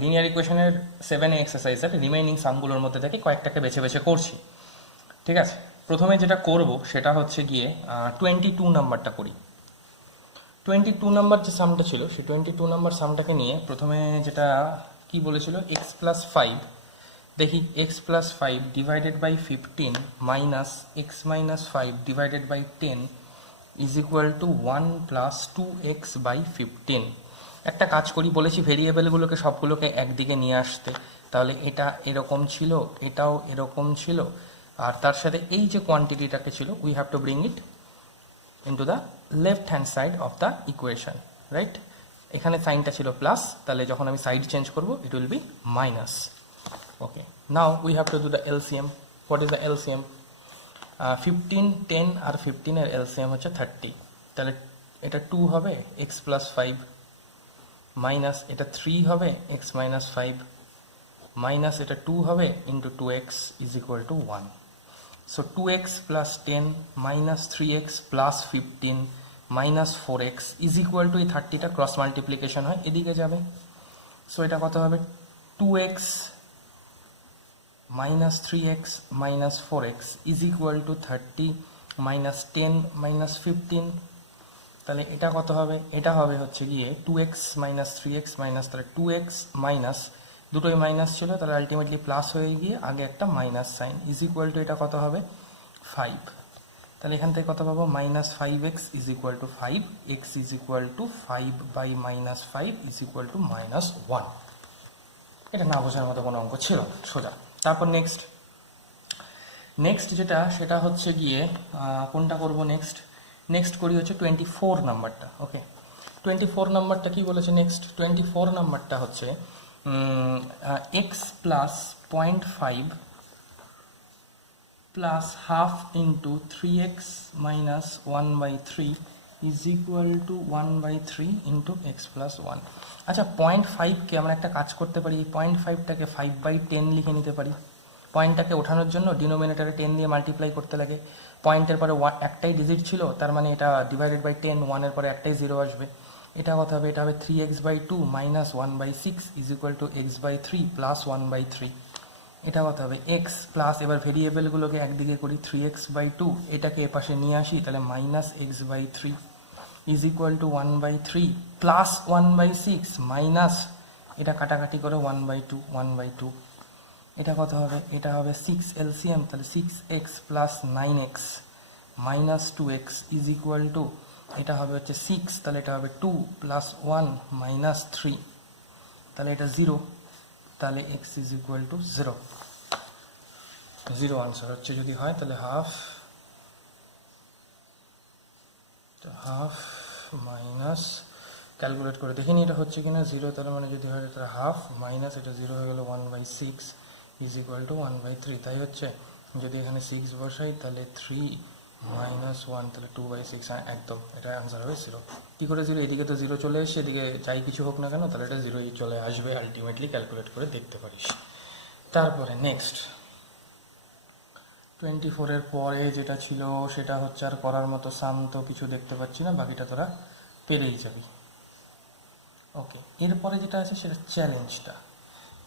Linear ইকুয়েশনের 7 এক্সারসাইজের remaining সামগুলোর মধ্যে থেকে কয়েকটাকে বেছে বেছে করছি। ঠিক আছে, প্রথমে যেটা করব সেটা হচ্ছে গিয়ে 22 নাম্বারটা করি। 22 নাম্বার যে সামটা ছিল সেই 22 নাম্বার সামটাকে নিয়ে প্রথমে যেটা কি বলেছিল x+5, দেখি x+5 divided by 15 minus x-5 divided by 10 is equal to 1 plus 2x by 15। একটা কাজ করি, বলেছি ভেরিয়েবলগুলোকে সবগুলোকে একদিকে নিয়ে আসতে, তাহলে এটা এরকম ছিল, এটাও এরকম ছিল, আর তার সাথে এই যে কোয়ান্টিটিটাকে ছিল we have to bring it into the left hand side of the equation, right? এখানে সাইনটা ছিল প্লাস, তাহলে যখন আমি সাইড চেঞ্জ করব it will be minus. Okay, now we have to do the LCM. What is the LCM? 15, 10 আর 15 এর LCM হচ্ছে 30, তাহলে এটা 2 হবে x+5 মাইনাস এটা 3 হবে x-5 মাইনাস এটা 2 হবে into 2x is equal to 1। So 2x plus 10 minus 3x plus 15 minus 4x is equal two এই 30টা ক্রস মাল্টিপ্লিকেশন হয়, এদিকে যাবে। সো এটা কত হবে? 2x minus 3x minus 4x is equal two 30 minus 10 minus 15, তাহলে এটা কত হবে? এটা হবে হচ্ছে গিয়ে 2x মাইনাস 3x মাইনাস, তাহলে 2x মাইনাস দুটোই মাইনাস ছিল, তাহলে আলটিমেটলি প্লাস হয়ে গিয়ে আগে একটা minus sign is equal to এটা কত হবে? 5। তাহলে এখান থেকে কত পাবো? Minus 5x is equal to 5, x is equal to 5 by minus 5 is equal to minus 1। এটা না বোঝার মতো কোনো অঙ্ক ছিল, সোজা। তারপর নেক্সট যেটা সেটা হচ্ছে গিয়ে কোনটা করব নেক্সট করি হচ্ছে 24 নাম্বারটা। ওকে, 24 নাম্বারটা কি বলেছে নেক্সট? 24 নাম্বারটা হচ্ছে x plus 0.5 plus half into 3x minus 1/3 is equal two 1/3 into x plus 1। আচ্ছা, 0.5কে আমরা একটা কাজ করতে পারি, এই 0.5টাকে 5/10 লিখে নিতে পারি। পয়েন্টটাকে ওঠানোর জন্য ডিনোমিনেটারে 10 দিয়ে মাল্টিপ্লাই করতে লাগে। পয়েন্টের পরে একটাই ডিজিট ছিল, তার মানে এটা ডিভাইডেড বাই 10, 1-এর পরে একটাই 0 আসবে। এটা কত হবে? এটা হবে 3x/2 minus 1/6 is equal two x/3 plus 1/3। এটা কত হবে? x প্লাস, এবার ভেরিয়েবলগুলোকে একদিকে করি, 3x/2 এটাকে এপাশে নিয়ে আসি, তাহলে minus x/3 is equal two 1/3 plus 1/6 minus এটা কাটাকাটি করে 1/2। এটা কত হবে? এটা হবে 6 এলসিএম, তাহলে 6x plus 9x minus 2x is equal to, এটা হবে হচ্ছে 6, তাহলে এটা হবে 2 প্লাস 1 মাইনাস 3, তাহলে এটা 0, তাহলে x is equal two 0 answer হচ্ছে। যদি হয় তাহলে হাফ মাইনাস, ক্যালকুলেট করে দেখিনি এটা হচ্ছে কিনা 0, তার মানে যদি হয় এটা হাফ মাইনাস এটা 0 হয়ে গেল 1/6 ইজ ইকুয়াল টু 1/3, তাই হচ্ছে। যদি এখানে 6 বসাই তাহলে 3 মাইনাস 1, তাহলে 2/6, একদম এটা আনসার হবে 0। কী করে 0? এদিকে তো 0 চলে এসছে, এদিকে যাই কিছু হোক না কেন তাহলে এটা 0ই চলে আসবে, আলটিমেটলি ক্যালকুলেট করে দেখতে পারিস। তারপরে নেক্সট 24-এর পরে যেটা ছিল সেটা হচ্ছে আর করার মতো সাম তো কিছু দেখতে পাচ্ছি না, বাকিটা তোরা পেরেই যাবি। ওকে, এরপরে যেটা আছে সেটা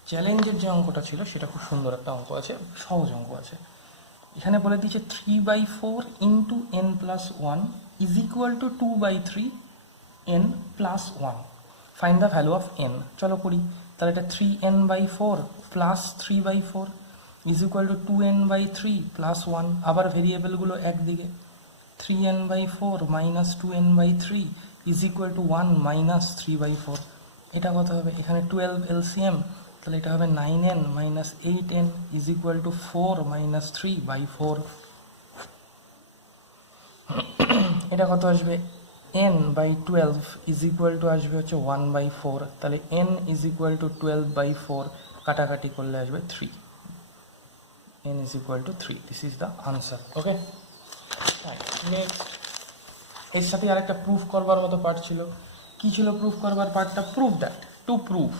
চ্যালেঞ্জের যে অঙ্কটা ছিল সেটা খুব সুন্দর একটা অঙ্ক আছে, সহজ অঙ্ক আছে। এখানে বলে দিয়েছে 3/4 into n+1 is equal two 2/3 n+1, find the value of n। চলো করি, তাহলে এটা 3n/4 plus 3/4 is equal two 2n/3 plus 1, আবার ভেরিয়েবলগুলো একদিকে, 3n/4 minus 2n/3 is equal to 1 minus 3/4। এটা কত হবে? এখানে 12 এলসিএম, তাহলে এটা হবে 9n minus 8n is equal two 4 minus 3/4। এটা কত আসবে? n/12 ইজ ইকুয়াল টু আসবে হচ্ছে 1/4, তাহলে n ইজ ইকুয়াল টু 12/4 কাটাকাটি করলে আসবে 3, n is equal to 3। This is the answer. Okay, next এর সাথে আরেকটা প্রুফ করবার মতো পার্ট ছিল। কি ছিল প্রুফ করবার পার্টটা? Proof that, to proof,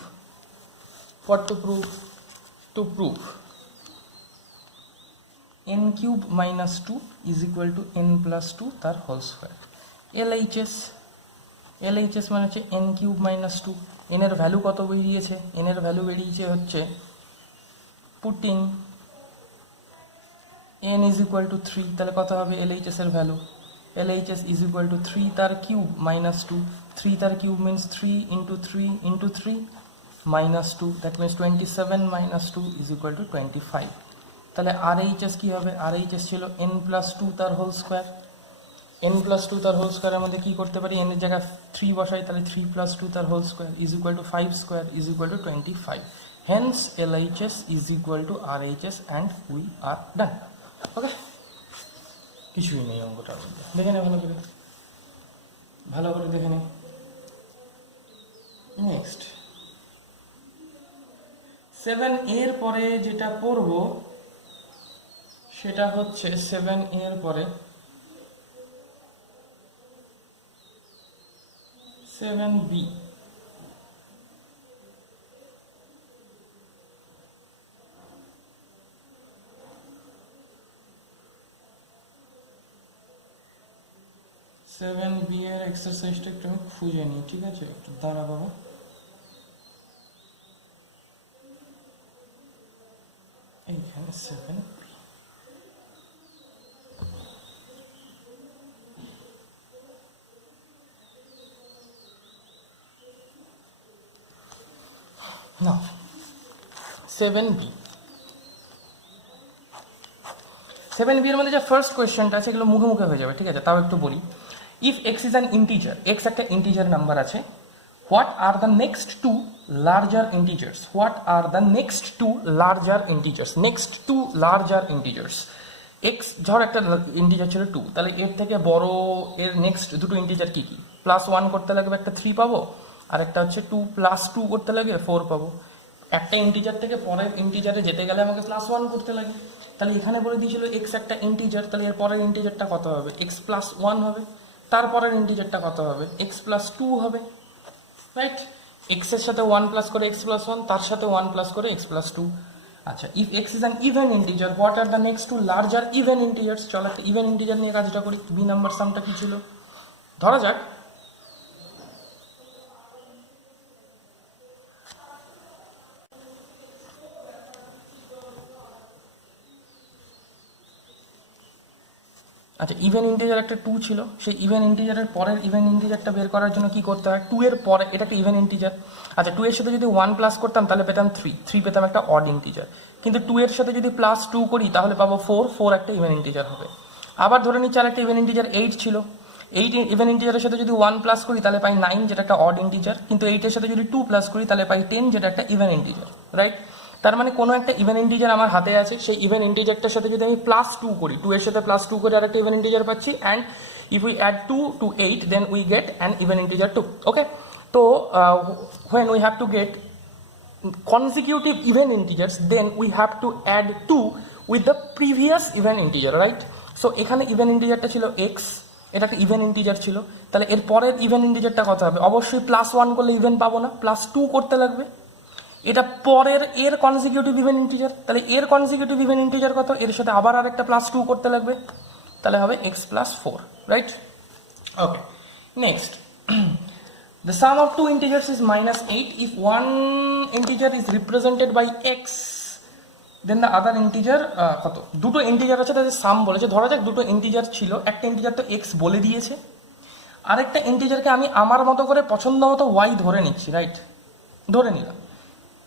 what to prove? To prove n cube minus 2 is equal to n plus 2 তার হোল স্কোয়ার। LHS মানে হচ্ছে n cube minus 2, এন এর ভ্যালু কত বেরিয়েছে? এন এর ভ্যালু বেরিয়েছে হচ্ছে putting n is equal to 3, তাহলে কত হবে LHS এর value? LHS is equal to 3 তার কিউব মাইনাস 2, 3 তার cube means 3 into 3 into 3 minus 2, that means 27 minus 2 is equal to 25। তাহলে RHS কি হবে? RHS ছিল n প্লাস 2 তার হোল স্কোয়ার। n প্লাস 2 তার হোল স্কোয়ারের মধ্যে কী করতে পারি? n এর জায়গায় 3 বসাই, তাহলে 3 প্লাস 2 তার whole square is equal to 5 square is equal to 25। Hence LHS is equal to RHS and we are done. Okay, কিছুই নেই অঙ্কটার মধ্যে, দেখে নে ভালো করে, ভালো করে দেখে নে। নেক্সট 7 এর পরে যেটা পড়ব সেটা হচ্ছে 7 এর পরে 7B। 7B এর এক্সারসাইজটা একটু আমি খুঁজে নিই, ঠিক আছে? একটু দাঁড়া বাবা। এইখানে 7B না, 7B এর মধ্যে যে ফার্স্ট কোয়েশ্চেনটা আছে এগুলো মুখে মুখে হয়ে যাবে, ঠিক আছে? তাও একটু বলি। If x is an integer, x একটা ইন্টিজার নাম্বার আছে, what are the next two larger integers? What are the next two larger integers? Next two larger integers. X ধর একটা ইন্টিজার ছিল 2, তাহলে এর থেকে বড় এর নেক্সট দুটো ইন্টিজার কি কি? প্লাস 1 করতে লাগবে, একটা 3 পাবো, আর একটা হচ্ছে 2 প্লাস 2 করতে লাগে 4 পাবো। একটা ইন্টিজার থেকে পরের ইন্টিজারে যেতে গেলে আমাকে প্লাস 1 করতে লাগে। তাহলে এখানে বলে দিয়েছিল এক্স একটা ইন্টিজার, তাহলে এর পরের ইন্টিজারটা কত হবে? এক্স প্লাস 1 হবে। তারপরের ইন্টিজারটা কত হবে? এক্স প্লাস 2 হবে, রাইট? এক্স এর সাথে 1 প্লাস করে এক্স প্লাস 1, তার সাথে 1 প্লাস করে এক্স প্লাস 2। আচ্ছা, if x is an even integer, what are the next two larger even integers? চলো একটা ইভেন ইন্টিজার নিয়ে কাজটা করি। বি নাম্বার সামটা কি ছিল? ধরা যাক আচ্ছা, ইভেন ইন্টিজার একটা 2 ছিল, সেই ইভেন ইন্টিজারের পরের ইভেন ইন্টিজারটা বের করার জন্য কি করতে হয়? 2 এর পরে, এটা একটা ইভেন ইন্টিজার। আচ্ছা, 2 এর সাথে যদি 1 প্লাস করতাম তাহলে পেতাম 3 পেতাম একটা অড ইন্টিজার। কিন্তু 2 এর সাথে যদি প্লাস 2 করি তাহলে পাবো 4 একটা ইভেন ইন্টিজার হবে। আবার ধরে নিচ্ছি আর একটা ইভেন ইন্টিজার 8 ছিল, 8 ইভেন ইন্টিজারের সাথে যদি 1 প্লাস করি তাহলে পাই 9, যেটা একটা অড ইন্টিজার। কিন্তু 8 এর সাথে যদি 2 প্লাস করি তাহলে পাই 10, যেটা একটা ইভেন ইন্টিজার, রাইট? তার মানে কোনো একটা ইভেন ইন্টিজার আমার হাতে আছে, সেই ইভেন ইন্টিজারটার সাথে যদি আমি প্লাস 2 করি, 2 এর সাথে প্লাস 2 করে আরেকটা ইভেন ইন্টিজার পাচ্ছি, and if we add 2 to 8 then we get an even integer 2। Okay, তো when we have to get consecutive even integers then we have to add 2 with the previous even integer, right? so এখানে even ইন্টিজারটা ছিল x, এটা একটা even integer ছিল, তাহলে এর পরের even ইন্টিজারটা কত হবে? অবশ্যই প্লাস 1 করলে ইভেন পাবো না, প্লাস 2 করতে লাগবে। এটা পরের এর কনজিকিউটিভ ইভেন ইন্টিজার, তাহলে এর কনজিকিউটিভ ইভেন ইন্টিজার কত? এর সাথে আবার আরেকটা প্লাস 2 করতে লাগবে, তাহলে হবে x plus 4, right? Okay, next the sum of two integers is -8 if one integer is represented by x then the other integer কত? দুটো ইন্টিজার আছে তাদের সাম বলেছে। ধরা যাক দুটো ইন্টিজার ছিল, একটা ইন্টিজার তো x বলে দিয়েছে, আরেকটা ইন্টিজারকে আমি আমার মতো করে পছন্দ মতো y ধরে নিচ্ছি, রাইট? ধরে নিলাম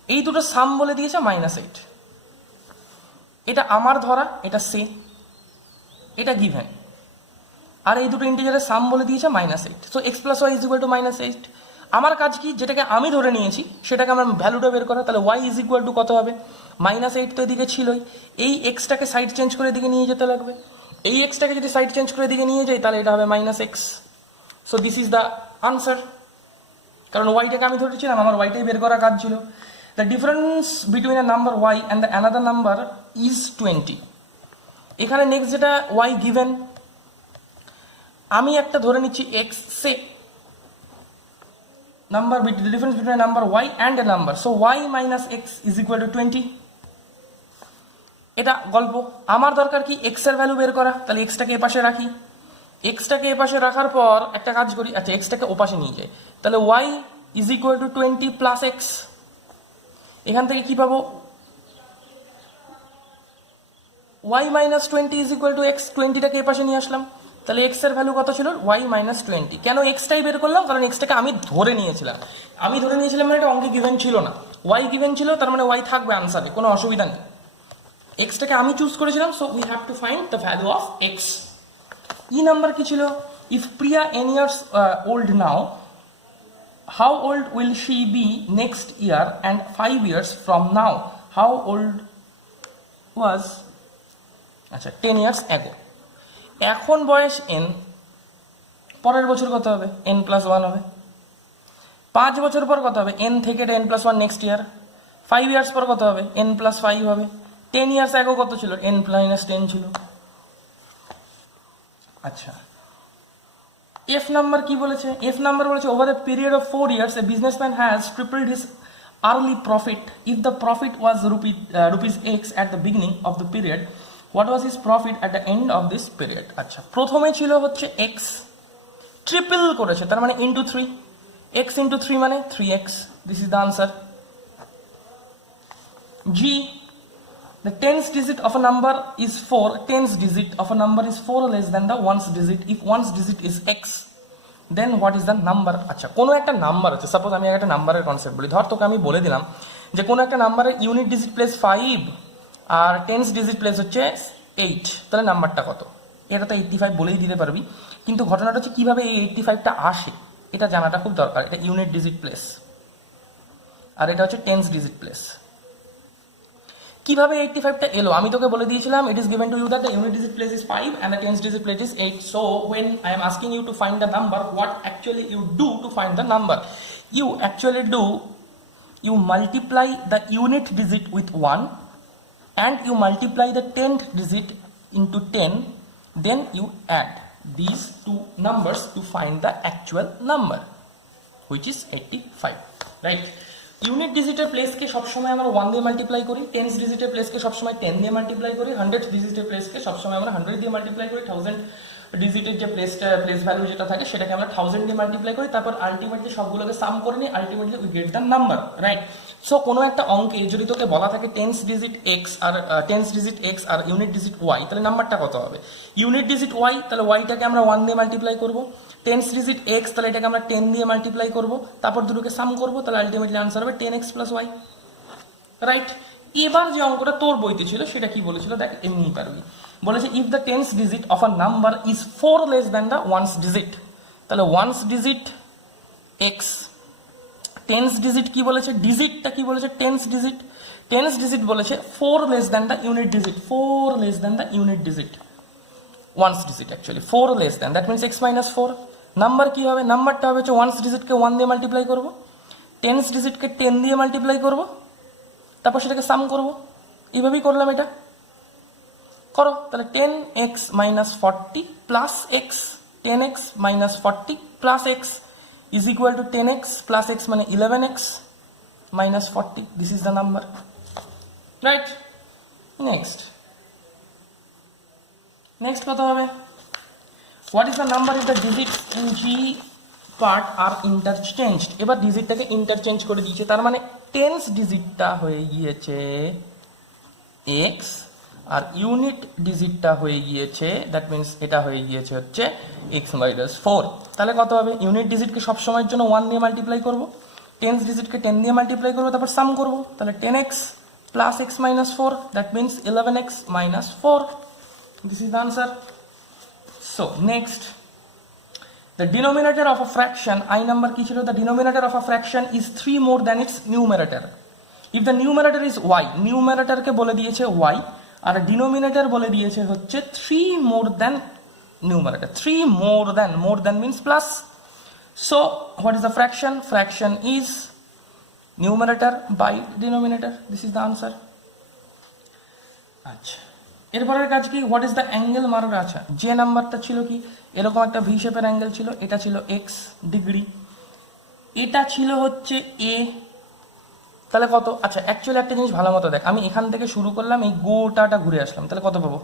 এই দুটো সাম বলে দিয়েছে -8। এটা আমার ধরা, এটা সে, এটা গিভেন, আর এই দুটো ইন্টিজারের সাম বলে দিয়েছে -8। So x plus y is equal to -8। আমার কাজ কি? যেটাকে আমি ধরে নিয়েছি সেটাকে আমার ভ্যালুটা বের করা। তাহলে y ইজ ইকুয়াল টু কত হবে? -8 তো এদিকে ছিলই, এই এক্সটাকে সাইড চেঞ্জ করে এদিকে নিয়ে যেতে লাগবে। এই এক্সটাকে যদি সাইড চেঞ্জ করে এদিকে নিয়ে যাই তাহলে এটা হবে -x। So this is the answer, কারণ ওয়াইটাকে আমি ধরেছিলাম, আমার ওয়াইটাই বের করা কাজ ছিল। The difference between a number y and the another number is 20। এখানে নেক্সট যেটা y গিভেন, আমি একটা ধরে নিচ্ছি x, say number the difference between a number y and a number, so y minus x is equal to 20। এটা গল্প। আমার দরকার কি? x এর ভ্যালু বের করা, তাহলে x টাকে এপাশে রাখি। x টাকে এপাশে রাখার পর একটা কাজ করি, আচ্ছা x টাকে ওপাশে নিয়ে যাই, তাহলে y is equal to 20 plus x. এখান থেকে কি পাবো, y minus 20 is equal to x. 20টাকে এ পাশে নিয়ে আসলাম, তাহলে এক্স এর ভ্যালু কত ছিল, y মাইনাস 20। কেন এক্সটাই বের করলাম, কারণ এক্সটাকে আমি ধরে নিয়েছিলাম। মানে এটা অঙ্কে গিভেন ছিল না, y গিভেন ছিল, তার মানে y থাকবে আনসারে, কোনো অসুবিধা নেই। এক্সটাকে আমি চুজ করেছিলাম, so we have to find the value of x. E number কি ছিল, if Priya n years old now, how old will she be next year, and 5 years from now how old was, আচ্ছা 10 years ago। এখন বয়স n, পরের বছর কত হবে, n plus 1 হবে। 5 বছর পর কত হবে, n থেকে n plus 1 next year. 5 years পর কত হবে, n প্লাস 5 হবে। 10 ইয়ার্স ago কত ছিল, n প্লাস 10 ছিল। আচ্ছা, এফ নাম্বার কি বলেছে, এফ নাম্বার বলেছে over the period of 4 years a businessman has tripled his early profit. If the profit was rupees x at the beginning of the period, what was his profit at the end of this period? আচ্ছা, প্রথমে ছিল হচ্ছে x, triple করেছে, তার মানে into 3, x into 3 মানে 3x, this is the answer. G, the tens digit of a number is 4, tens digit of a number is 4 less than the ones digit. If ones digit is x, then what is the number? আচ্ছা, কোনো একটা number আছে, suppose আমি একটা নাম্বারের concept বলি, ধর তোকে আমি বলে দিলাম যে কোনো একটা নাম্বারের ইউনিট ডিজিট প্লেস 5 আর টেন্স ডিজিট প্লেস হচ্ছে 8, তাহলে নাম্বারটা কত? এটা তো 85 বলেই দিতে পারবি, কিন্তু ঘটনাটা হচ্ছে কিভাবে এই 85টা আসে এটা জানাটা খুব দরকার। এটা ইউনিট ডিজিট প্লেস আর এটা হচ্ছে টেন্স ডিজিট প্লেস। কিভাবে 85টা এলো আমি তোকে বলে দিয়েছিলাম, it is given to you that the unit digit place is 5 and the tens digit place is 8. So when I am asking you to find the number, what actually you do to find the number? You actually do, you multiply the unit digit with 1 and you multiply the 10th digit into 10, then you add these two numbers to find the actual number, which is 85, right? Unit ডিজিটের প্লেসকে সবসময় আমরা 1 দিয়ে multiply করি, tense ডিজিটের প্লেসকে সবসময় 10 দিয়ে multiply করি, 100 ডিজিটের প্লেসকে সবসময় আমরা 100 দিয়ে মাল্টিপ্লাই করি, 1000 ডিজিটের যে প্লেস ভ্যালু যেটা থাকে সেটাকে আমরা 1000 দিয়ে মাল্টিপ্লাই করি, তারপর আলটিমেটলি সবগুলোকে সাম করে নিই, ultimately we get the number, right? So কোনো একটা অঙ্কে যদি তোকে বলা থাকে টেন্স ডিজিট এক্স আর ইউনিট ডিজিট ওয়াই, তাহলে নাম্বারটা কত হবে? ইউনিট ডিজিট ওয়াই, তাহলে ওয়াইটাকে আমরা 1 দিয়ে মাল্টিপ্লাই করবো, টেন্স ডিজিট এক্স, তাহলে এটাকে আমরা 10 দিয়ে মাল্টিপ্লাই করবো, তারপর দুটোকে সাম করবো, তাহলে আলটিমেটলি আনসার হবে 10x প্লাস ওয়াই, রাইট? এবার যে অঙ্কটা তোর বইতে ছিল সেটা কি বলেছিল দেখ, এমনি পারবি। বলেছে if the tens digit of a number is 4 less than the ones digit, তাহলে ones digit x, tens digit কি বলেছে, ডিজিটটা কি বলেছে, টেন্স ডিজিট বলেছে 4 less than the unit digit, 4 less than the unit digit, ones digit actually 4 less than, that means x minus 4। Number কি হবে, নাম্বারটা হবে হচ্ছে ওয়ান্স ডিজিটকে 1 দিয়ে মাল্টিপ্লাই করবো, টেন্স ডিজিটকে 10 দিয়ে মাল্টিপ্লাই করবো, তারপর সেটাকে সাম করবো, এইভাবেই করলাম। এটা করো, তাহলে 10x minus 40 plus x, 10x minus 40 plus x is equal to 10x plus x মানে 11x minus 40, this is the number, right? Next কত হবে, what is the number if the digits in the part are interchanged. এবার ডিজিটটাকে interchange করে দিয়েছে, তার মানে tense ডিজিটটা হয়ে গিয়েছে এক্স আর ইউনিট ডিজিটটা হয়ে গিয়েছে, দ্যাট মিনস এটা হয়ে গিয়েছে হচ্ছে এক্স মাইনাস 4। তাহলে কত হবে, ইউনিট ডিজিটকে সবসময়ের জন্য 1 দিয়ে মাল্টিপ্লাই করবো, টেন্স ডিজিটকে 10 দিয়ে মাল্টিপ্লাই করবো, তারপর সাম করবো, তাহলে 10x plus x minus 4, that means 11x minus 4, this is the answer. So next, the denominator of a fraction, I number কি ছিল, the denominator of a fraction is 3 more than its numerator. If the numerator is y, numerator কে বলে দিয়েছে y আর denominator বলে দিয়েছে হচ্ছে 3 more than numerator, 3 more than means plus. So what is the fraction? Fraction is numerator by denominator, this is the answer. আচ্ছা, এরপরের কাজ কি, what is the angle মারোর। আচ্ছা, যে নাম্বারটা ছিল কি এরকম একটা ভি শেপের অ্যাঙ্গেল ছিল, এটা ছিল এক্স ডিগ্রি, এটা ছিল হচ্ছে এ, তাহলে কত? আচ্ছা, অ্যাকচুয়ালি একটা জিনিস ভালো মতো দেখ, আমি এখান থেকে শুরু করলাম, এই গোটাটা ঘুরে আসলাম, তাহলে কত পাবো?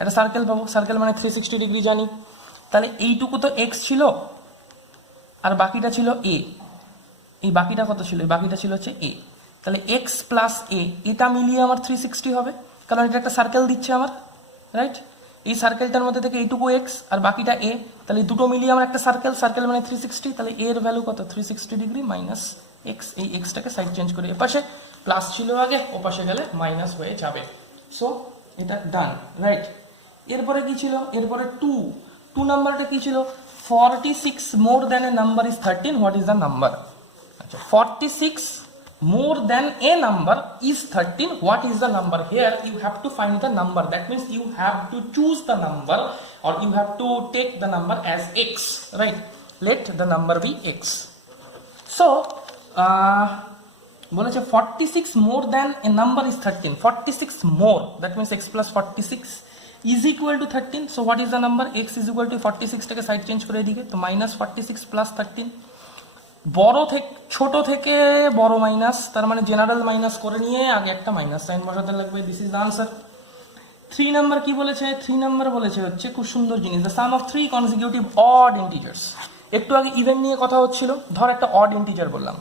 একটা সার্কেল পাবো, সার্কেল মানে 360 ডিগ্রি জানি, তাহলে এইটুকু তো এক্স ছিল আর বাকিটা ছিল এ, এই বাকিটা কত ছিল, এই বাকিটা ছিল হচ্ছে এ, তাহলে এক্স প্লাস এ, এটা মিলিয়ে আমার 360 হবে, কারণ এটা একটা সার্কেল দিচ্ছে আমার, রাইট? এই সার্কেলটার মধ্যে থেকে এইটুকু এক্স আর বাকিটা এ, তাহলে এই দুটো মিলিয়ে আমার একটা সার্কেল, সার্কেল মানে 360, তাহলে এর ভ্যালু কত, 360 ডিগ্রি মাইনাস এক্স, এই এক্সটাকে সাইড চেঞ্জ করে এপাশে প্লাস ছিল আগে, ওপাশে গেলে মাইনাস হয়ে যাবে। সো এটা ডান, রাইট? এরপরে কি ছিল, এরপরে 2 নাম্বারটা কি ছিল, 46 more than a number is 13, what is the number? আচ্ছা, 46 more than a number is 13, what is the number? Here you have to find the number, that means you have to choose the number or you have to take the number as x, right? Let the number be x. So বলেছে 46 more than a number is 13, 46 more, that means x plus 46 is equal to 13. So what is the number? x is equal to 46 টাকে side change করে দিকে, তো minus 46 plus 13, বড় থেকে ছোট থেকে বড় মাইনাস, তার মানে জেনারেল মাইনাস করে নিয়ে আগে একটা মাইনাস সাইন বসাতে লাগবে। This is the answer. 3 number কি বলেছে, 3 নাম্বার বলেছে হচ্ছে খুব সুন্দর জিনিস, the some of 3 consecutive odd integers. একটু আগে ইভেন নিয়ে কথা হচ্ছিল, ধর একটা অড ইন্টিজার বললাম,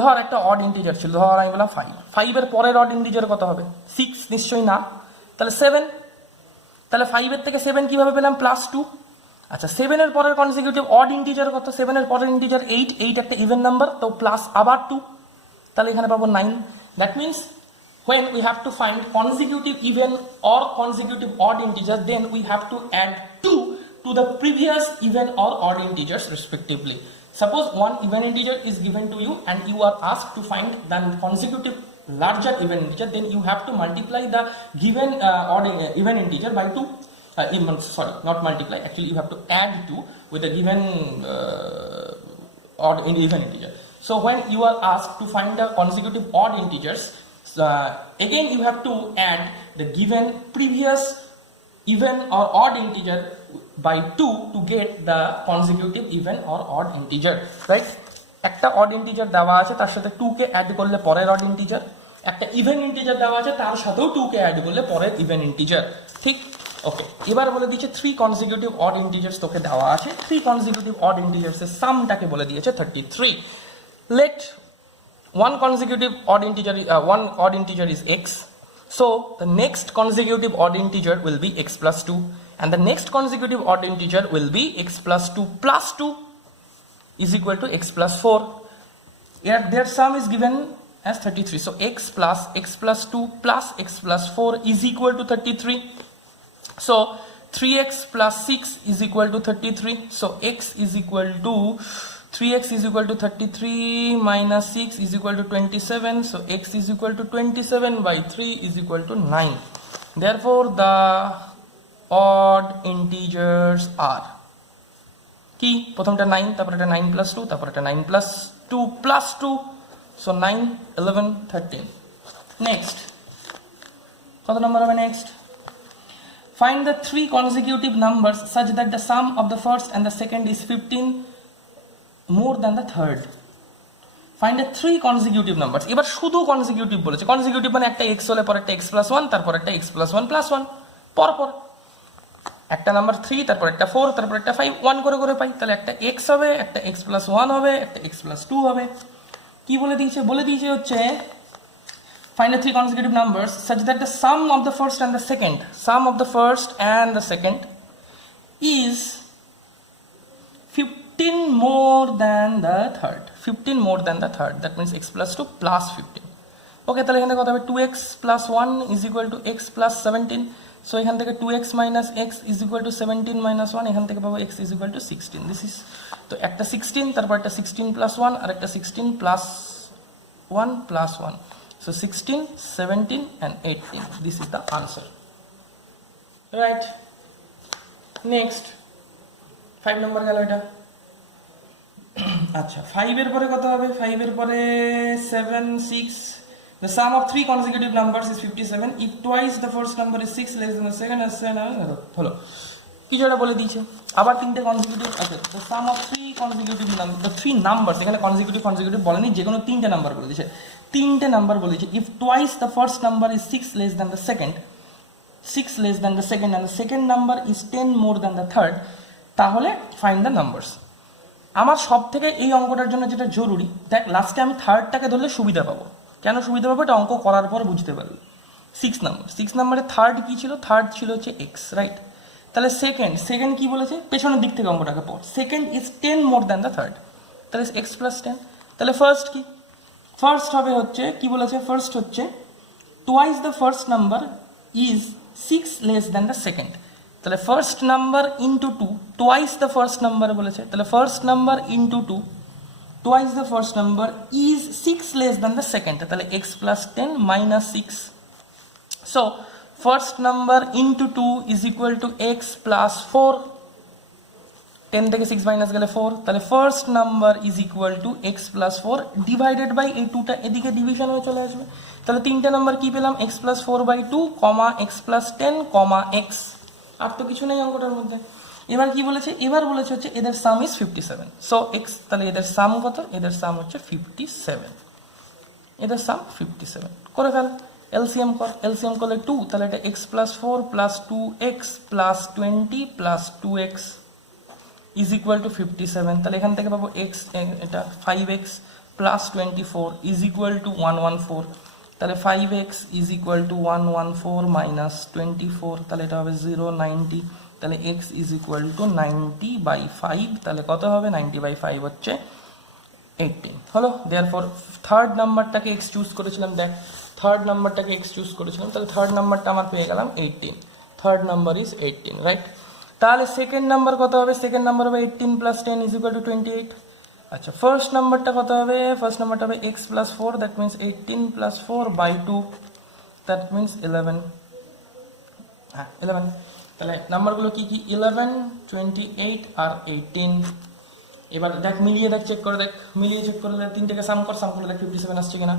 ধর একটা অড ইন্টিজার ছিল, ধর আমি বললাম 5, 5 এর পরের অড ইন্টিজার কত হবে? 6 নিশ্চয়ই না, তাহলে 7, তাহলে 5 এর থেকে 7 কিভাবে পেলাম? +2। আচ্ছা, 7 এর পরের কনজিকিউটিভ অড ইন্টিজার কত? 7 এর পরের ইন্টিজার 8, 8 একটা ইভেন নাম্বার, তো প্লাস আবার 2, তাহলে এখানে পাবো 9। That means when we have to find consecutive even or consecutive odd integers, then we have to add 2 to the previous even or odd integers respectively. Suppose one even integer is given to you and you are asked to find the consecutive larger even integer, then you have to multiply the given odd even integer by 2. Sorry, not multiply, actually you have to add 2 with the given odd even integer. So when you are asked to find the consecutive odd integers, again you have to add the given previous even or odd integer by 2 to get the consecutive even or odd integer, right? একটা odd integer দেওয়া আছে, তার সাথে 2 কে add করলে পরের odd integer, একটা even integer দেওয়া আছে, তার সাথেও 2 কে অ্যাড করলে পরের even integer, ঠিক? ওকে, এবার বলে দিয়েছে 3 কনজিকিউটিভ অড ইন্টিজার্স তোকে দেওয়া আছে, 3 কনজিকিউটিভ অড ইন্টিজার্স এর সামটাকে বলে দিয়েছে 33। Let one consecutive odd integer, one odd integer is x, so the next consecutive odd integer will be x plus 2, and the next consecutive odd integer will be x plus 2 plus 2 is equal to x plus 4. Here their sum is given as 33, so x plus 2 plus x plus 4 is equal to 33. So 3x plus 6 is equal to 33, so x is equal to 3x is equal to 33 minus 6 is equal to 27, so x is equal to 27 by 3 is equal to 9. Therefore the odd integers are কি, প্রথমটা 9, তারপর এটা 9 plus 2, তারপর এটা 9 plus 2 plus 2, so 9 11 13. Next, কত number হবে next? Find the 3 consecutive numbers such that the sum of the first and the second is 15 more than the third. Find the 3 consecutive numbers. এবার শুধু কনজিকিউটিভ বলেছে, consecutive মানে একটা x হলে পর একটা x plus 1, তারপর একটা x plus 1 plus 1, পরপর একটা নাম্বার 3, তারপর একটা 4, তারপর একটা 5, 1 করে করে পাই, তাহলে একটা x হবে, একটা x plus 1 হবে, একটা x plus 2 হবে। কি বলে দিয়েছে? বলে দিয়েছে হচ্ছে find the 3 consecutive numbers such that the sum of the first and the second, sum of the first and the second is 15 more than the third, 15 more than the third, that means x plus 2 plus 15. Okay, তাহলে এখানে কত হবে? 2x plus 1 is equal to x plus 17, so এখান থেকে 2x minus x is equal to 17 minus 1, এখান থেকে পাবো x is equal to 16. This is, তো একটা 16, তারপর একটা 16 plus 1 আর একটা 16 plus 1 plus 1, so 16 17 and 18. This is the answer, right? Next 5 number গেল এটা। আচ্ছা, 5 এর পরে কত হবে? 5 এর পরে 7 6, the sum of 3 consecutive numbers is 57 if twice the first number is 6 less than the second and 7 হলো। কিছু একটা বলে দিয়েছে আবার 3টে কনজিকিউটিভ। আচ্ছা, the sum of 3 consecutive numbers, the 3 numbers, এখানে কনজিকিউটিভ বলেনি, যে কোনো 3টে নাম্বার বলে দিয়েছে, 3টে নাম্বার বলে দিয়েছে। if twice the first number is 6 less than the second, 6 less than the second and the second number is 10 more than the third, তাহলে find the numbers. আমার সব থেকে এই অঙ্কটার জন্য যেটা জরুরি, দেখ লাস্টে আমি থার্ডটাকে ধরলে সুবিধা পাবো। কেন সুবিধা পাবো এটা অঙ্ক করার পর বুঝতে পারবি। 6 নম্বরে থার্ড কি ছিল? থার্ড ছিল হচ্ছে এক্স, রাইট? তাহলে সেকেন্ড কি বলেছে? পেছনের দিক থেকে অঙ্কটাকে পড়। Second is 10 more than the third, তাহলে এক্স প্লাস 10। তাহলে ফার্স্ট কি? ফার্স্ট হবে হচ্ছে কি বলেছে? ফার্স্ট হচ্ছে twice the first number is 6 less than the second. তাহলে first number into 2 twice the first number বলেছে, তাহলে first number into 2 twice the first number is 6 less than the second, তাহলে x plus 10 minus 6। So first number into 2 is equal to x plus 4, 10 থেকে 6 minus গেলে 4, তাহলে first number is equal to x plus 4 divided by এই 2টা এদিকে division হয়ে চলে আসবে। তাহলে তিনটে নাম্বার কি পেলাম? X plus 4/2 comma x plus 10 comma x. আর তো কিছু নেই অঙ্কটার মধ্যে। এবার কি বলেছে? এবার বলেছে হচ্ছে এদের সাম ইজ 57। সো এক্স, তাহলে এদের সাম কত? এদের সাম হচ্ছে 57, এদের সাম 57 করে ফেল। এলসিএম কর, এলসিএম করলে 2, তাহলে এটা x plus 4 plus 2x plus 20 plus 2x is equal two 57। তাহলে এখান থেকে পাবো এক্স, এটা 5x plus 24 is equal two 114। তাহলে 5x is equal two 114 minus 24, তাহলে এটা হবে 090। তাহলে x ইজ ইকুয়াল টু 90/5, তাহলে কত হবে? 90/5 হচ্ছে 18 হলো। দেয়ারফর থার্ড নাম্বারটাকে x চুজ করেছিলাম, দেখ থার্ড নাম্বারটাকে x চুজ করেছিলাম, তাহলে থার্ড নাম্বারটা আমার পেয়ে গেলাম 18, থার্ড নাম্বার ইজ 18, রাইট? তাহলে সেকেন্ড নাম্বার কত হবে? সেকেন্ড নাম্বার হবে 18 প্লাস 10 ইজ ইকুয়াল টু 28। আচ্ছা, ফার্স্ট নাম্বারটা কত হবে? ফার্স্ট নাম্বারটা হবে x plus 4, that means 18 plus 4/2, that means 11। হ্যাঁ 11। তাহলে নাম্বারগুলো কি কি? 11, 28 আর 18। এবার দেখ মিলিয়ে দেখ, চেক করে দেখ, মিলিয়ে চেক করে দেখ, তিনটাকে সাম কর, সাম করে দেখ 57 আসছে কিনা।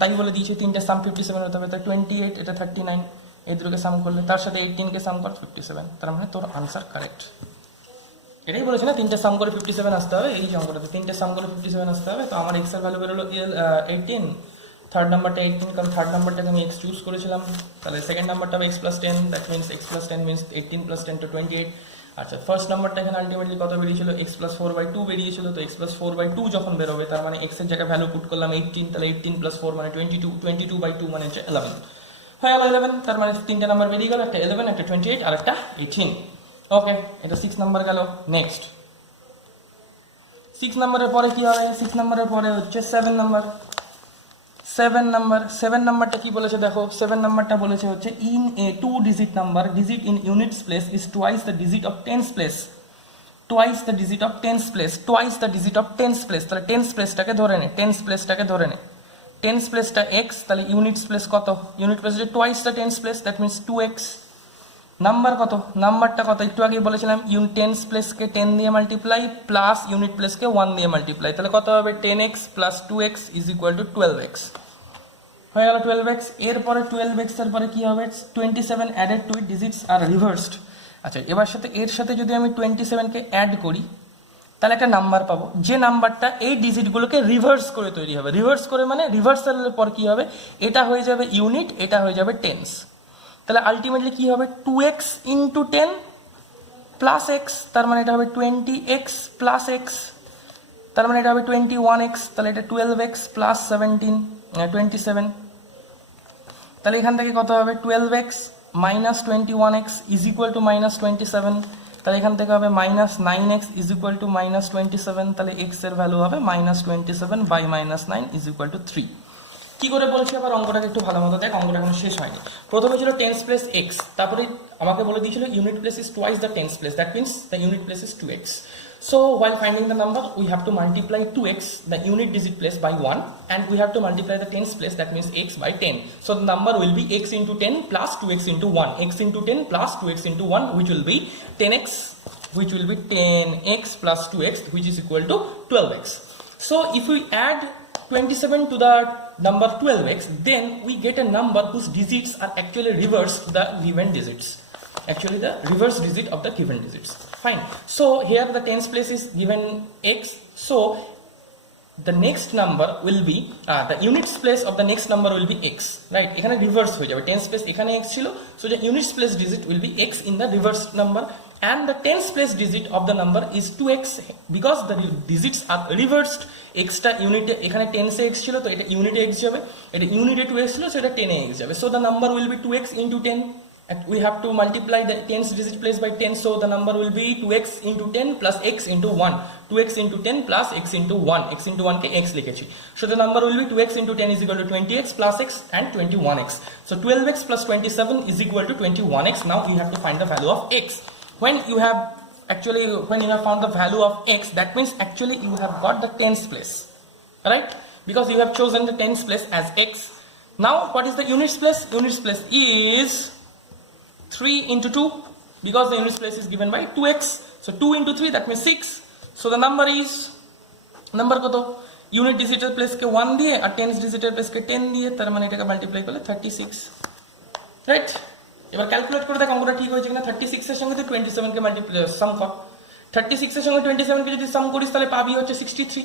তাই বলে দিয়েছি তিনটে সাম 57 হতে হবে, তাই 28 এটা 39, এই দুটোকে সাম করলে তার সাথে 18কে সাম কর 57, তার মানে তোর আনসার কারেক্ট। এটাই বলেছে না, তিনটে সাম করে 57 আসতে হবে, এই যে অঙ্কটাতে তিনটে সাম করে 57 আসতে হবে। তো আমার এক্স এর ভ্যালু বেরোলো 18, থার্ড নাম্বারটা 18, কারণ থার্ড নাম্বারটাকে আমি এক্স চুজ করেছিলাম। তাহলে সেকেন্ড নাম্বারটা হবে x plus 10, that means x plus 10 means 18 plus 10 to 28। আচ্ছা, ফার্স্ট নাম্বারটা এখানে আলটিমেটলি কত বেরিয়েছিল? এক্স প্লাস 4/2 বেরিয়েছিল। তো এক্স প্লাস 4/2 যখন বেরোবে, তার মানে এক্স এর জায়গায় ভ্যালু পুট করলাম 18, তাহলে 18 প্লাস 4 মানে 22, 22/2 মানে হচ্ছে 11 হয়ে গেল 11। তার মানে তিনটে নাম্বার বেরিয়ে গেল, একটা 11, একটা 28 আর একটা 18। ওকে, এটা 6 নাম্বার গেল। নেক্সট 6 নাম্বারের পরে কি হবে? 6 নাম্বারের পরে হচ্ছে 7 নাম্বার। 7 নাম্বারটা কি বলেছে দেখো? 7 নাম্বারটা বলেছে হচ্ছে in a 2 digit number, digit in units place is twice the digit of tense place, twice the digit of tense place, twice the digit of tense place. তাহলে টেন্স প্লেসটাকে ধরে নে, টেন্স প্লেসটাকে ধরে নে। টেন্স প্লেসটা এক্স, তাহলে units place কত? Unit place হচ্ছে twice the tense place, that means 2x। Number কত? নাম্বারটা কত? একটু আগে বলেছিলাম টেন্স প্লেসকে 10 দিয়ে মাল্টিপ্লাই প্লাস ইউনিট প্লেসকে 1 দিয়ে মাল্টিপ্লাই, তাহলে কত হবে? 10x plus 2x is equal two 12x হয়ে গেল 12x। এরপরে 12x এর পরে কি হবে? 27 added to it, digits are reversed. আচ্ছা, এবার সাথে এর সাথে যদি আমি 27কে অ্যাড করি, তাহলে একটা নাম্বার পাবো, যে নাম্বারটা এই ডিজিটগুলোকে রিভার্স করে তৈরি হবে। রিভার্স করে মানে রিভার্সালের পর কি হবে? এটা হয়ে যাবে ইউনিট, এটা হয়ে যাবে টেন্স। তাহলে আলটিমেটলি কি হবে? 2x ইন্টু 10 প্লাস এক্স, তার মানে এটা হবে 20x প্লাস এক্স, তার মানে এটা হবে 21x, তাহলে এটা 12x প্লাস 27। তাহলে এখান থেকে কত হবে? 12x minus 21x is equal to minus 27, তাহলে এখান থেকে হবে minus 9x is equal to minus 27, তাহলে x এর ভ্যালু হবে minus 27 by minus 9 is equal to 3। কি করে বলেছি আবার অঙ্কটাকে একটু ভালো মতো দেখ, অঙ্কটা এখনো শেষ হয়নি। প্রথমে ছিল টেন্স প্লেস এক্স, তারপরে আমাকে বলে দিয়েছিল unit place is twice the tense place, that means the unit place is 2x. So while finding the number, we have to multiply 2x, the unit digit place, by 1, and we have to multiply the tens place, that means x, by 10. So the number will be x into 10 plus 2x into 1, x into 10 plus 2x into 1, which will be 10x, which will be 10x plus 2x, which is equal to 12x. So if we add 27 to the number 12x, then we get a number whose digits are actually reverse to the given digits, actually the reverse digit of the given digits. Fine. So here the tens place is given x, so the next number will be the units place of the next number will be x, right? এখানে reverse হয়ে যাবে, tens place এখানে x ছিল, so the units place digit will be x in the reverse number, and the tens place digit of the number is 2x because the digits are reversed. x টা ইউনিটে এখানে টেন্সে x ছিল তো এটা ইউনিটে x যাবে, এটা ইউনিটে 2x ছিল সেটা 10 এ x যাবে, so the number will be 2x into 10 and we have to multiply the tens digit place by 10, so the number will be 2x into 10 plus x into 1, 2x into 10 plus x into 1, x into 1 ke x লিখেছি, so the number will be 2x into 10 is equal to 20x plus x and 21x, so 12x plus 27 is equal to 21x. Now you have to find the value of x. When you have found the value of x, that means actually you have got the tens place, right? Because you have chosen the tens place as x. Now what is the units place? Units place is 3 into 2 because the units place is given by 2x, so 2 into 3 that means 6, so the number is koto unit digit place ke 1 diye R tens digit place ke 10 diye তার মানে এটাকে multiply করলে 36, right? এবার calculate করে দেখ অঙ্কটা ঠিক হয়েছে কিনা। 36 এর সঙ্গে তুই 27 কে মাল্টিপ্লাই সাম কর, 36 এর সঙ্গে 27 কে যদি সাম করিস তাহলে পাবি হচ্ছে 63,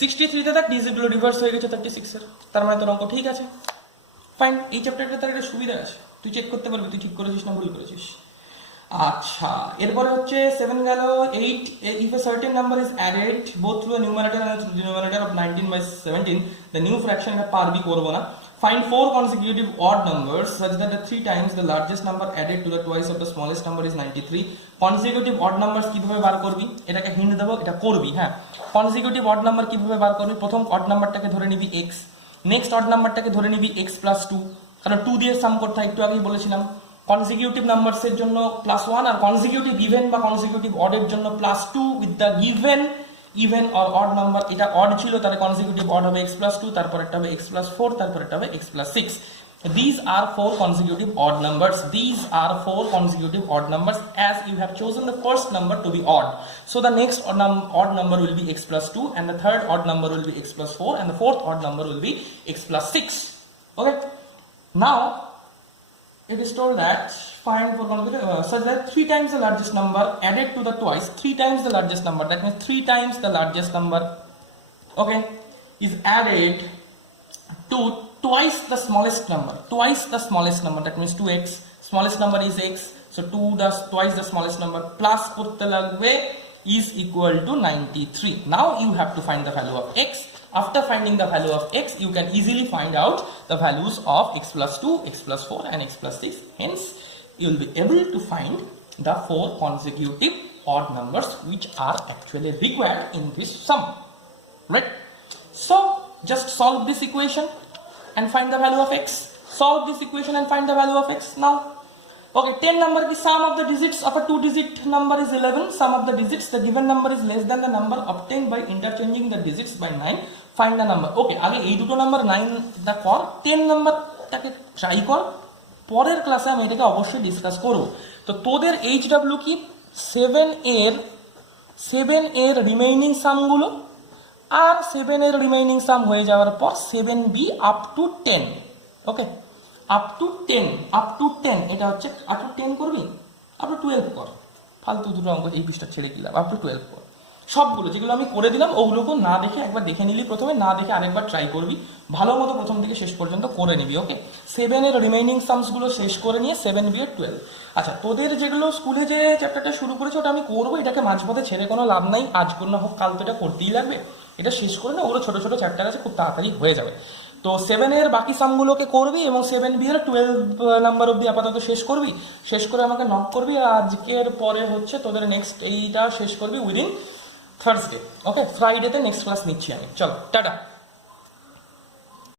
63 তে দেখ ডিজিট গুলো রিভার্স হয়ে গেছে 36 এর, তার মানে তোর অঙ্ক ঠিক আছে, ফাইন। এই চ্যাপ্টারটা তার একটা সুবিধা আছে, তুই চেক করতে পারবি তুই ঠিক করেছিস না ভুল করেছিস। আচ্ছা, এরপরে হচ্ছে 7 গেল। 8 if a certain number is added both through the numerator and through the denominator of 19 by 17 the new fraction টা পারবি করব না। Find 4 consecutive odd numbers such that the 3 times the largest number added to the twice of the smallest number is 93. Consecutive odd numbers কিভাবে বার করবি, এটাকে hint দেব, এটা করবি। হ্যাঁ, consecutive odd number কিভাবে বার করবি, প্রথম odd নাম্বারটাকে ধরে নিবি x, নেক্সট odd নাম্বারটাকে ধরে নিবি x plus 2, কারণ 2 দিয়ে সাম করতে হয়, একটু আগেই বলেছিলাম। কনজিকিউটিভ নাম্বারসের জন্য +1 আর কনজিকিউটিভ ইভেন বা কনজিকিউটিভ অড এর জন্য +2 with the given even or odd number. এটা অড ছিল তাহলে কনজিকিউটিভ অড হবে x plus 2, তারপর একটা হবে x plus 4, তারপর একটা হবে x plus 6. These are 4 consecutive odd numbers. These are 4 consecutive odd numbers as you have chosen the first number to be odd. So the next odd number will be x plus 2 and the third odd number will be x plus 4 and the fourth odd number will be x plus 6. Okay. Now it is told that find for consecutive such that 3 times the largest number added to the twice, 3 times the largest number, that means 3 times the largest number, okay, is added to twice the smallest number, twice the smallest number, that means 2x, smallest number is x, so twice the smallest number plus korte lagbe is equal to 93. Now you have to find the value of x. After finding the value of x, you can easily find out the values of x plus 2, x plus 4 and x plus 6. Hence, you will be able to find the 4 consecutive odd numbers which are actually required in this sum. Right? So, just solve this equation and find the value of x. Solve this equation and find the value of x now. Okay, 10 number the sum of the digits of a 2-digit number is 11. Sum of the digits, the given number is less than the number obtained by interchanging the digits by 9. Find the number. Okay, আগে এই দুটো number 9 দা কর, 10 নাম্বারটাকে try কর, পরের ক্লাসে আমি এটাকে অবশ্যই ডিসকাস করব। তো তোদের HW কি 7 এর রিমেইনিং সামগুলো আর 7 এর রিমেইনিং সাম হয়ে যাওয়ার পর 7B up to 10, okay, up to 10 এটা হচ্ছে আপ টু 10 করবি, আপ টু 12 কর, ফালতু দুটো অঙ্ক এই পৃষ্ঠা ছেড়ে দিলাম, আপ টু 12 কর। সবগুলো যেগুলো আমি করে দিলাম ওগুলোকে না দেখে একবার দেখে নিলি প্রথমে, না দেখে আরেকবার ট্রাই করবি, ভালো মতো প্রথম থেকে শেষ পর্যন্ত করে নিবি, ওকে। 7 এর রিমেইনিং সামসগুলো শেষ করে নিয়ে 7B এর 12। আচ্ছা, তোদের যেগুলো স্কুলে যে চ্যাপ্টারটা শুরু করেছে ওটা আমি করবো, এটাকে মাঝপথে ছেড়ে কোনো লাভ নাই, আজ কোন না হোক কাল তো এটা করতেই লাগবে, এটা শেষ করে না, ওগুলো ছোটো ছোটো চ্যাপ্টার আছে, খুব তাড়াতাড়ি হয়ে যাবে। তো 7 এর বাকি সামগুলোকে করবি এবং 7B এর 12 নাম্বার অবধি আপাতত শেষ করবি, শেষ করে আমাকে নক করবি। আজকের পরে হচ্ছে তোদের নেক্সট এইটা শেষ করবি উইদিন থার্সডে, ওকে, ফ্রাইডেতে নেক্সট ক্লাস নিচ্ছি আমি। চলো, টাটা।